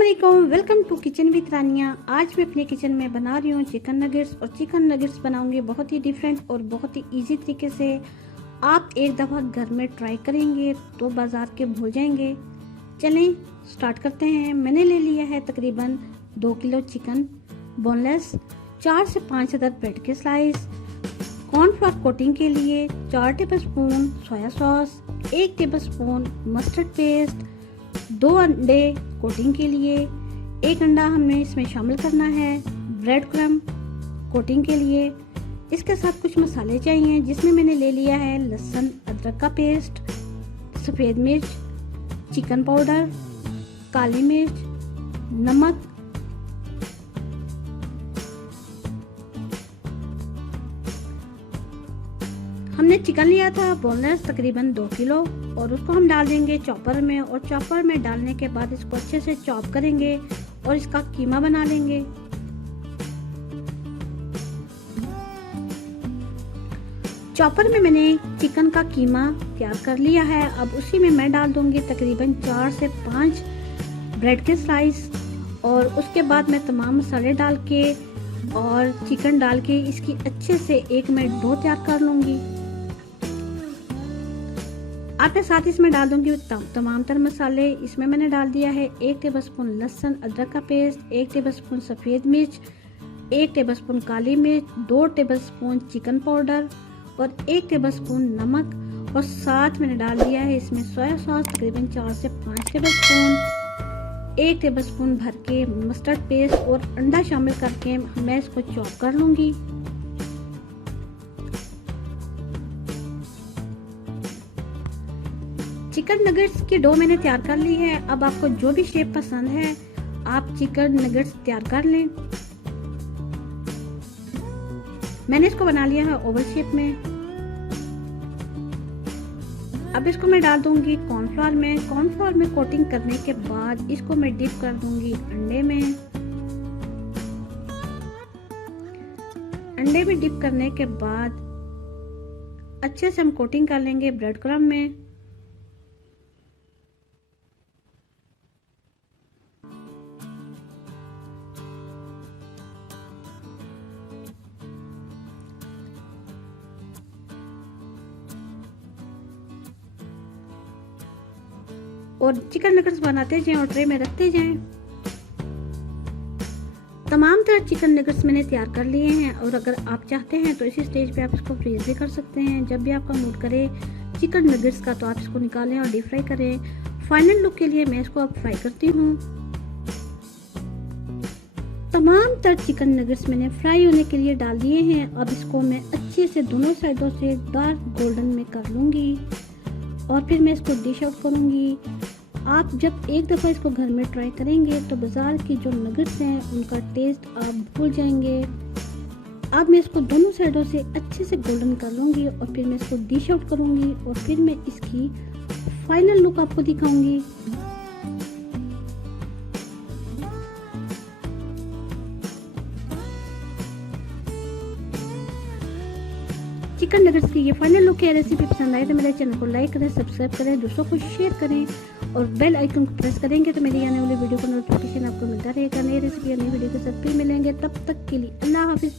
अस्सलामुअलैकुम, welcome to kitchen with रानिया। आज मैं अपने किचन में बना रही हूँ चिकन नगेट्स और चिकन नगेट्स बनाऊंगी बहुत ही डिफरेंट और बहुत ही इजी तरीके से। आप एक दफ़ा घर में ट्राई करेंगे तो बाज़ार के भूल जाएंगे। चलें स्टार्ट करते हैं। मैंने ले लिया है तकरीबन 2 किलो चिकन बोनलेस, 4 से 5 अदद ब्रेड के स्लाइस, कॉर्नफ्लोर कोटिंग के लिए 4 tablespoon soya sauce, 1 tablespoon mustard paste, 2 अंडे कोटिंग के लिए, 1 अंडा हमने इसमें शामिल करना है, ब्रेड क्रम कोटिंग के लिए। इसके साथ कुछ मसाले चाहिए जिसमें मैंने ले लिया है लहसुन अदरक का पेस्ट, सफ़ेद मिर्च, चिकन पाउडर, काली मिर्च, नमक, हमने चिकन लिया था बोनलेस तकरीबन 2 किलो और उसको हम डाल देंगे चॉपर में। और चॉपर में डालने के बाद इसको अच्छे से चॉप करेंगे और इसका कीमा बना लेंगे। चॉपर में मैंने चिकन का कीमा तैयार कर लिया है। अब उसी में मैं डाल दूंगी तकरीबन 4 से 5 ब्रेड के स्लाइस और उसके बाद मैं तमाम मसाले डाल के और चिकन डाल के इसकी अच्छे से 1 मिनट डो तैयार कर लूंगी। आपके साथ इसमें डाल दूंगी तमाम तर मसाले। इसमें मैंने डाल दिया है 1 टेबलस्पून लहसुन अदरक का पेस्ट, 1 टेबलस्पून सफ़ेद मिर्च, 1 टेबलस्पून काली मिर्च, 2 टेबलस्पून चिकन पाउडर और 1 टेबलस्पून नमक और साथ मैंने डाल दिया है इसमें सोया सॉस तकरीबन 4 से 5 टेबलस्पून, 1 टेबलस्पून भर के मस्टर्ड पेस्ट और अंडा शामिल करके मैं इसको चॉप कर लूंगी। चिकन नगेट्स की डो मैंने तैयार कर ली है। अब आपको जो भी शेप पसंद है आप चिकन नगेट्स तैयार कर लें। मैंने इसको बना लिया है ओवल शेप में। अब इसको मैं डाल दूंगी कॉर्नफ्लोर में। कॉर्नफ्लोर में कोटिंग करने के बाद इसको मैं डिप कर दूंगी अंडे में। अंडे में डिप करने के बाद अच्छे से हम कोटिंग कर लेंगे ब्रेड क्रम्ब में। और चिकन नगेट्स बनाते जाएं और ट्रे में रखते जाएं। तमाम तरह चिकन नगेट्स मैंने तैयार कर लिए हैं और अगर आप चाहते हैं तो इसी स्टेज पे आप इसको फ्रीज भी कर सकते हैं। जब भी आपका मूड करे चिकन नगेट्स का तो आप इसको निकालें और डीप फ्राई करें। फाइनल लुक के लिए मैं इसको अब फ्राई करती हूँ। तमाम तरह चिकन नगेट्स मैंने फ्राई होने के लिए डाल दिए हैं। अब इसको मैं अच्छे से दोनों साइडों से डार्क गोल्डन में कर लूँगी और फिर मैं इसको डिश आउट करूँगी। आप जब एक दफ़ा इसको घर में ट्राई करेंगे तो बाज़ार की जो नगेट्स हैं उनका टेस्ट आप भूल जाएंगे। अब मैं इसको दोनों साइडों से अच्छे से गोल्डन कर लूँगी और फिर मैं इसको डिश आउट करूँगी और फिर मैं इसकी फाइनल लुक आपको दिखाऊँगी। चिकन नगेट्स की ये फाइनल लुक है। रेसिपी पसंद आए तो मेरे चैनल को लाइक करें, सब्सक्राइब करें, दूसरों को शेयर करें और बेल आइकन को प्रेस करेंगे तो मेरी आने वाली वीडियो का नोटिफिकेशन आपको मिलता रहेगा। नई रेसिपी या नई वीडियो के साथ फिर मिलेंगे। तब तक के लिए अल्लाह हाफिज़।